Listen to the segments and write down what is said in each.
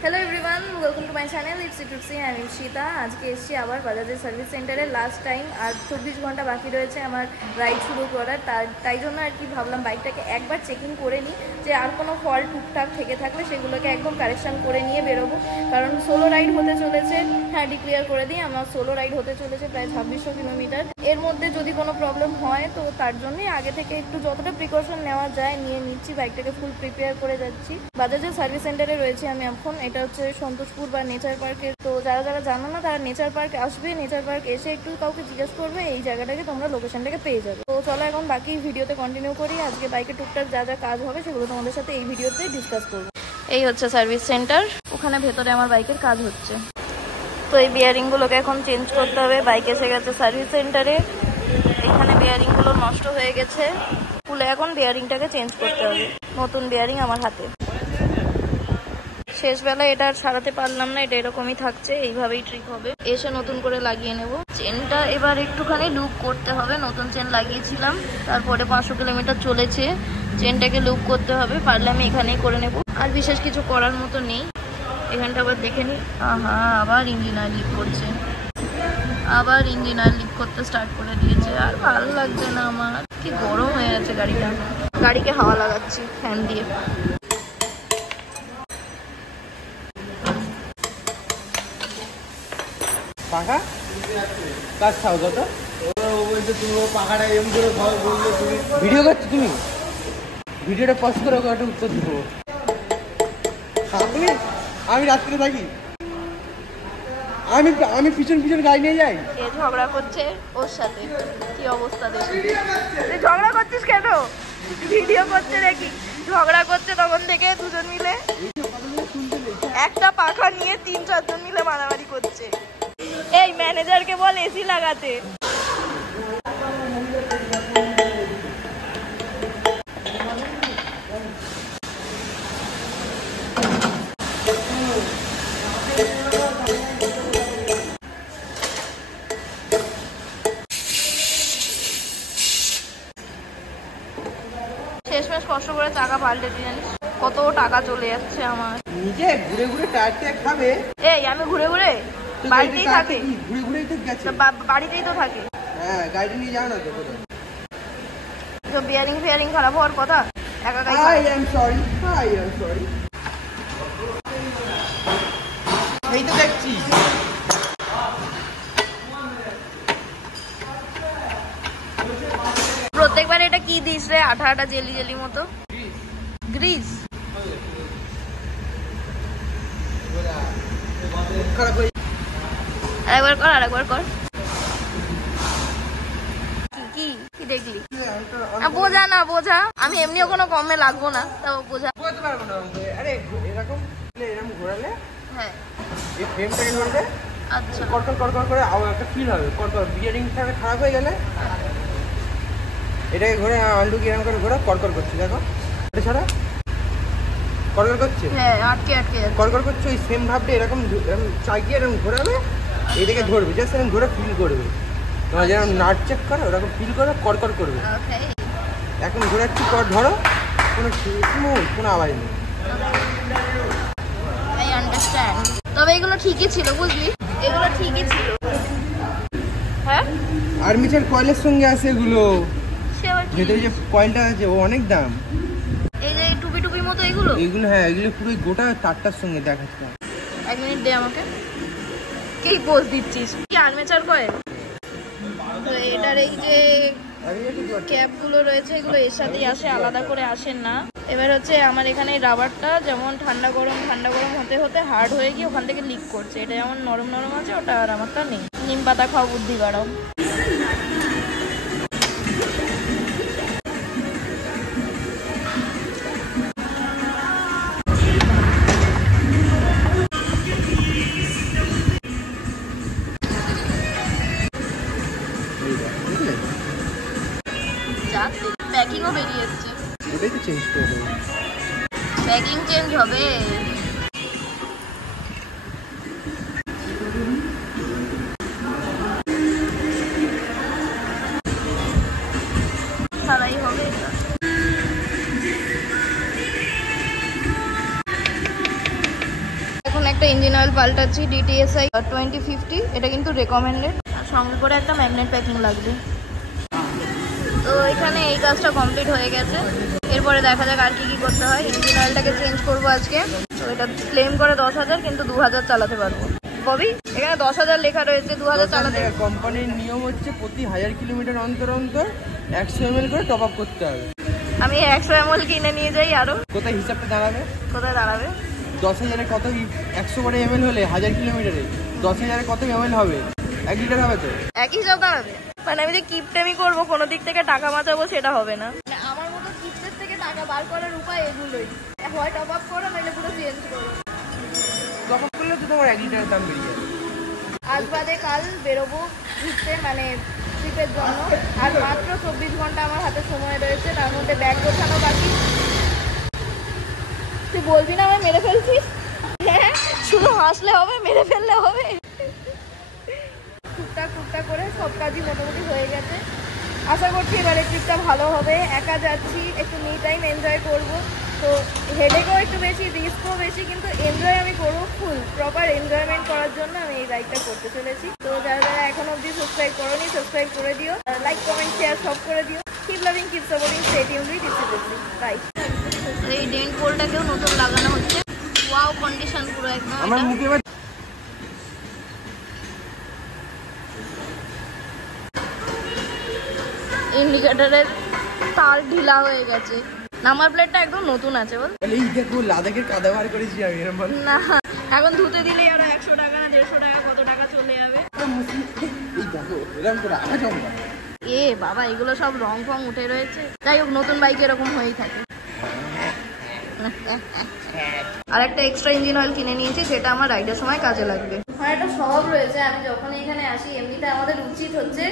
Hello everyone, welcome to my channel it's इटुप्सी I am Sheeta. आज के एসছি আবার বাজাজের সার্ভিস সেন্টারে লাস্ট টাইম। আর 24 ঘন্টা বাকি রয়েছে আমার রাইড শুরু করার। তাই জন্য আর কি ভাবলাম বাইকটাকে একবার চেকিং করে নিই, যে আর কোনো ফল্ট টুকটাক থেকে থাকলে সেগুলোকে একদম কারেকশন করে নিয়ে বেরোবো। কারণ সোলো রাইড হতে চলেছে, হ্যাঁ ডিক্লেয়ার করে দিই, আমার সোলো রাইড হতে চলেছে প্রায় 2600 কিলোমিটার। এর মধ্যে যদি কোনো প্রবলেম হয় তো তার জন্যই আগে থেকে একটু যতটা প্রিকশন নেওয়া যায় নিয়ে নিচ্ছি। বাইকটাকে ফুল প্রিপেয়ার করে যাচ্ছি। বাজাজের সার্ভিস সেন্টারে রয়েছে আমি এখন। এটা হচ্ছে সন্তোষপুর বা নেচার পার্কের। তো যারা যারা জানো না তারা নেচার পার্ক আসবে। নেচার পার্ক এসে একটু কাউকে জিজ্ঞেস করবে, এই জায়গাটাকে তোমরা লোকেশনটাকে পেয়ে যাবে। তো চলো এখন বাকি ভিডিওতে কন্টিনিউ করি। আজকে বাইকে টুকটাক যা যা কাজ হবে সেগুলো তোমাদের সাথে এই ভিডিওতে ডিসকাস করবো। এই হচ্ছে সার্ভিস সেন্টার, ওখানে ভেতরে আমার বাইকের কাজ হচ্ছে। তো এই বিয়ারিংগুলোকে এখন চেঞ্জ করতে হবে। বাইক এসে গেছে সার্ভিস সেন্টারে। এখানে বিয়ারিংগুলো নষ্ট হয়ে গেছে, খুলে এখন বিয়ারিংটাকে চেঞ্জ করতে হবে। নতুন বিয়ারিং আমার হাতে। শেষবেলায় এটা আর সারাতে পারলাম না, এটা এরকমই থাকছে, এইভাবেই ট্রিক হবে। এসে নতুন করে লাগিয়ে নেব। চেনটা এবার একটুখানি লুপ করতে হবে। নতুন চেন লাগিয়েছিলাম, তারপরে 500 কিলোমিটার চলেছে, চেনটাকে লুপ করতে হবে। পারলে আমি এখানেই করে নেব, আর বিশেষ কিছু করার মতো নেই। এখানটা আবার দেখে নিই। আবার ইঞ্জিন অয়েল লিক করছে, আবার ইঞ্জিন অয়েল লিক করতে স্টার্ট করে দিয়েছে। আর ভালো লাগছে না আমার, কি গরম হয়ে গেছে গাড়িটা। গাড়িকে হাওয়া লাগাচ্ছি ফ্যান দিয়ে। পাখা কাজ খাও তো, পাখাটা এম করে তুমি ভিডিও করছো, তুমি ভিডিওটা পজ করে একটা উত্তর দিব। আমি রাত্রে থাকি, আমি পিছন পিছন গাড়ি নিয়ে যাই। এ ঝগড়া করছে ওর সাথে, কি অবস্থা দেখি। ঝগড়া করছিস কেন? ভিডিও করছে নাকি? ঝগড়া করছে তখন থেকে দুজন মিলে, একটা পাখা নিয়ে 3-4 জন মিলে মারামারি করছে। এই ম্যানেজারকে বল এসি লাগাতে। শেষমেশ কষ্ট করে চাকা পাল্টে দিয়ে জানিস কত টাকা চলে যাচ্ছে আমার। নিজে ঘুরে ঘুরে টায়ারটা খাবে। এই আমি ঘুরে ঘুরে বাড়িতেই থাকে, ঘুরে ঘুরেই তো গেছে, বাড়িতেই তো থাকে। হ্যাঁ গাড়ি নিয়ে যাও না তো। তো বিয়ারিং ফিয়ারিং খারাপ হওয়ার কথা একা একাই। I am sorry. এই তো দেখছি। প্রত্যেকবার এটা কি দিস রে? আঠা আঠা জেলি জেলি মতো গ্রিস। আরেকবার কর। কি কি দেখলি? বোঝা না বোঝা, আমি এমনিও কোনো কমে লাগবো না, তাও বোঝা। বুঝতে পারবো না। আরে এরকম ঘোরালে, হ্যাঁ এই ফ্রেমটাকে ধরবে। আচ্ছা, কড়কড় করে একটা ফিল হবে। কড়কড় বিয়ারিংটা খারাপ হয়ে গেলে এটাকে ঘোরে আন্ডু কিরম করে ঘোরা কড়কড় করছে। দেখো এটা ছাড়া কড়কড় করছে, হ্যাঁ আটকে কড়কড় করছে। ওই সেম ভাবটা এরকম চাগিয়ে এরকম ঘোরাবে, এইটাকে ধরবে, জাস্ট এরকম ঘোরা ফিল করবে। তোমার যেরকম নাট চেক করো ওরকম ফিল করে কড়কড় করবে। এখন ঘোরাচ্ছি, ধরো, কোনো আওয়াজ নেই। I understand. তবে এগুলো ঠিকই ছিল, বুঝলি, এগুলো ঠিকই ছিল। হ্যাঁ আর্মিচার কয়েলের সঙ্গে আছে এগুলো, ভেতরে যে কয়েলটা আছে ও অনেক দাম। এই যে টুপি টুপির মতো এগুলো, হ্যাঁ এগুলো পুরো গোটা তারটার সঙ্গে দেখাচ্ছে। 1 মিনিট দে আমাকে। কি পোজ দিচ্ছিস? কি আর্মেচার কয়েল? তো এটার এই যে ক্যাপগুলো রয়েছে এগুলো এর সাথেই আসে, আলাদা করে আসেন না। এবার হচ্ছে আমার এখানে রাবারটা যেমন ঠান্ডা গরম হতে হতে হার্ড হয়ে গিয়ে ওখান থেকে লিক করছে। এটা যেমন নরম নরম আছে, ওটা আর আমারটা নেই। নিম পাতা খাও, বুদ্ধি বাড়াও। প্যাকিংও বেরিয়ে এসছে, ওটাই তো চেঞ্জ করে দেবো। প্যাকিং চেঞ্জ হবে। একটা ইঞ্জিন অয়েল পাল্টাচ্ছি DTSI 2050, এটা কিন্তু রেকমেন্ডেড। সঙ্গে করে একটা ম্যাগনেট প্যাকিং লাগবে। তো এখানে এই কাজটা কমপ্লিট হয়ে গেছে, এরপরে দেখা যাক আর কি করতে হয়। ইঞ্জিন অয়েলটাকে চেঞ্জ করবো আজকে। তো এটা ক্লেম করে 10,000, কিন্তু 2,000 চালাতে পারবো। ববি এখানে 10,000 লেখা রয়েছে, 2,000 চালাতে। কোম্পানির নিয়ম হচ্ছে প্রতি 1000 কিলোমিটার অন্তর অন্তর 100 ml করে টপ আপ করতে হবে। আমি 100 ml কিনে নিয়ে যাই আরো। কোথায় হিসাবটা দাঁড়াবে? কোথায় দাঁড়াবে? 10,000-এ কত 100 করে ml হলে 1000 কিলোমিটারে 10,000-এ কত ml হবে? 1 লিটার হবে তো? একই হিসাব দাঁড়াবে। মানে আমি যে কিপটেমি করবো, কোনো দিক থেকে টাকা বাঁচাবো, সেটা হবে না। মানে আমার মতো কিপটের থেকে টাকা বার করার উপায় এগুলোই, হয় টপ আপ করো, নাহলে পুরো চেঞ্জ করো। টপ আপ করলে তো তোমার 1 লিটারের দাম বেরিয়ে যাবে। আজ বাদে কাল বেরোবো ঘুরতে, মানে ট্রিপের জন্য। আর মাত্র 24 ঘন্টা আমার হাতে সময় রয়েছে, তার মধ্যে ব্যাগ গোছানো বাকি। তুই বলবি না আমি মেরে ফেলছিস? হ্যাঁ, শুধু হাসলে হবে, মেরে ফেললে হবে? টুকটাক করে সব কাজই মোটামুটি হয়ে গেছে। আশা করছি এবারে ট্রিপটা ভালো হবে। একা যাচ্ছি, একটু মি টাইম এনজয় করবো। তো হেডেকও একটু বেশি, রিস্কও বেশি, কিন্তু এনজয় আমি করবো ফুল। প্রপার এনজয়মেন্ট করার জন্য আমি এই রাইডটা করতে চলেছি। তো যারা যারা এখন অবধি সাবস্ক্রাইব করোনি, সাবস্ক্রাইব করে দিও, লাইক কমেন্ট শেয়ার সব করে দিও। Keep loving, keep supporting, stay tuned with Ipsy. Right, এই ডেন্ট পোলটাকেও নতুন লাগানো হচ্ছে। ওয়াও কন্ডিশন পুরো একদম। আমার মুখে ইন্ডিকেটরের তার ঢিলা হয়ে গেছে। নাম্বার প্লেটটা একদম নতুন আছে। বল, এই দেখো লাদাখের কাদা বার করেছি আমি। না, এখন ধুতে দিলে আরো 100 টাকা না 150 টাকা কত টাকা চলে যাবে। এই দেখো এরকম করে আটা জমা। এ বাবা, এগুলো সব রং ফং উঠে রয়েছে। যাই হোক, নতুন বাইক এরকম হয়েই থাকে। আর একটা এক্সট্রা ইঞ্জিন অয়েল কিনে নিয়েছি, যেটা আমার রাইডের সময় কাজে লাগবে। হ্যাঁ, একটা স্বভাব রয়েছে, আমি যখন এখানে আসি, এমনিতে আমাদের উচিত হচ্ছে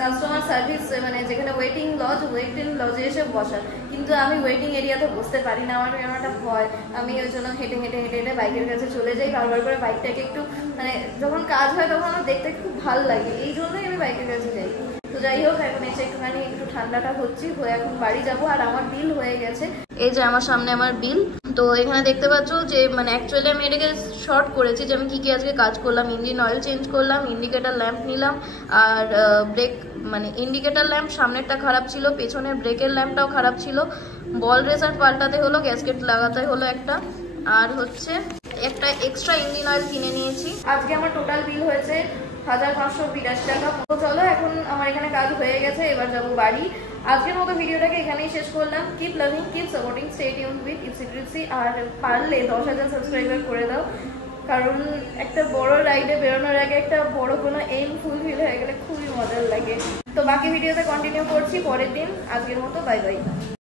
কাস্টমার সার্ভিস, মানে যেখানে ওয়েটিং লজে এসে বসার, কিন্তু আমি ওয়েটিং এরিয়াতে বসতে পারি না। আমার একটা ভয়, আমি ওই জন্য হেঁটে হেঁটে হেঁটে হেঁটে বাইকের কাছে চলে যাই। বারবার করে বাইকটাকে একটু, মানে যখন কাজ হয় তখন আমার দেখতে খুব ভালো লাগে, এই জন্যই আমি বাইকের কাছে যাই। তো যাই হোক, এখন এসে একটুখানি একটু ঠান্ডাটা হচ্ছে, হয়ে এখন বাড়ি যাবো। আর আমার বিল হয়ে গেছে, এই যে আমার সামনে আমার বিল। তো এখানে দেখতে পাচ্ছ যে মানে অ্যাকচুয়ালি আমি এটাকে শর্ট করেছি যে আমি কি আজকে কাজ করলাম। ইঞ্জিন অয়েল চেঞ্জ করলাম, ইন্ডিকেটর ল্যাম্প নিলাম, আর ব্রেক, মানে ইন্ডিকেটর ল্যাম্প সামনেরটা খারাপ ছিল, পেছনের ব্রেকের ল্যাম্পটাও খারাপ ছিল। বল রেসার পাল্টাতে হলো, গ্যাসকেট লাগাতে হলো একটা, আর হচ্ছে একটা এক্সট্রা ইঞ্জিন অয়েল কিনে নিয়েছি। আজকে আমার টোটাল বিল হয়েছে 1582 টাকা। তো চলো, এখন আমার এখানে কাজ হয়ে গেছে, এবার যাবো বাড়ি। আজকের মতো ভিডিওটাকে এখানেই শেষ করলাম। Keep loving, keep supporting, stay tuned with Ipsy. আর পারলে 10,000 সাবস্ক্রাইবার করে দাও, কারণ একটা বড় রাইডে বেরোনোর আগে একটা বড় কোনো এইম ফুলফিল হয়ে গেলে খুবই মজার লাগে। তো বাকি ভিডিওতে কন্টিনিউ করছি পরের দিন। আজকের মতো বাই বাই।